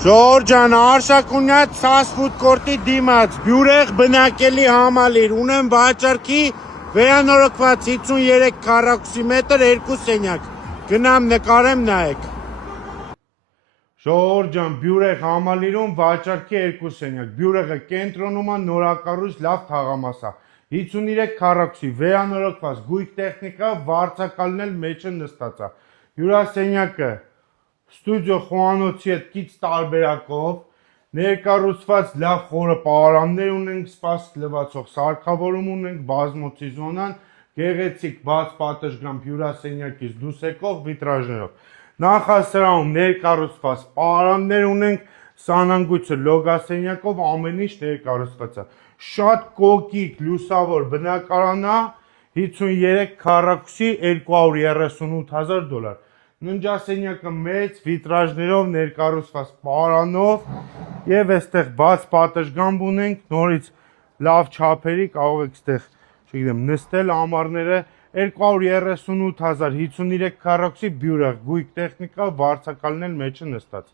Ժորժան, Արշակունյաց fast food կորտի դիմաց, բյուրեղ բնակելի համալիր, ունեմ վաճառքի վերանորոգված 53 քառակուսի մետր 2 սենյակ, գնամ նկարեմ նայեք։ Ժորժան, բյուրեղ համալիրում վաճառքի 2 սենյակ, բյուրեղը կենտրոնում է նորակառույց լավ թաղամասա, 53 քառակուսի վերանորոգված գույք տեխնիկա, վարձակալն էլ մեջը նստած է, հյուրասենյակը Ստուդիո խոհանոցի հետ կից տարբերակով, ներկառուցված լավ խորը պարաններ ունենք, սպասք լվացող սարքավորում ունենք, բազմոցի զոնան, գեղեցիկ բաց պատշգամբ հյուրասենյակից դուրս եկող վիտրաժներով։ Նախասրահում ներկառուցված պարաններ ունենք, սանանգույցը լոգասենյակով ամեն ինչ ներկառուցված է։ Շատ կոկիկ լուսավոր բնակարան է, 53 քառակուսի $238,000։ Ննջասենյակը մեծ վիտրաժներով ներկառուցված պարանով եւ այստեղ բաց պատշգամբ ունենք, նորից լավ չափերի կարող եք այստեղ, չգիտեմ, նստել ամառները 238,000 53 քառակուսի բյուրեղ, գույք տեխնիկա, վարձակալն էլ մեջը նստած։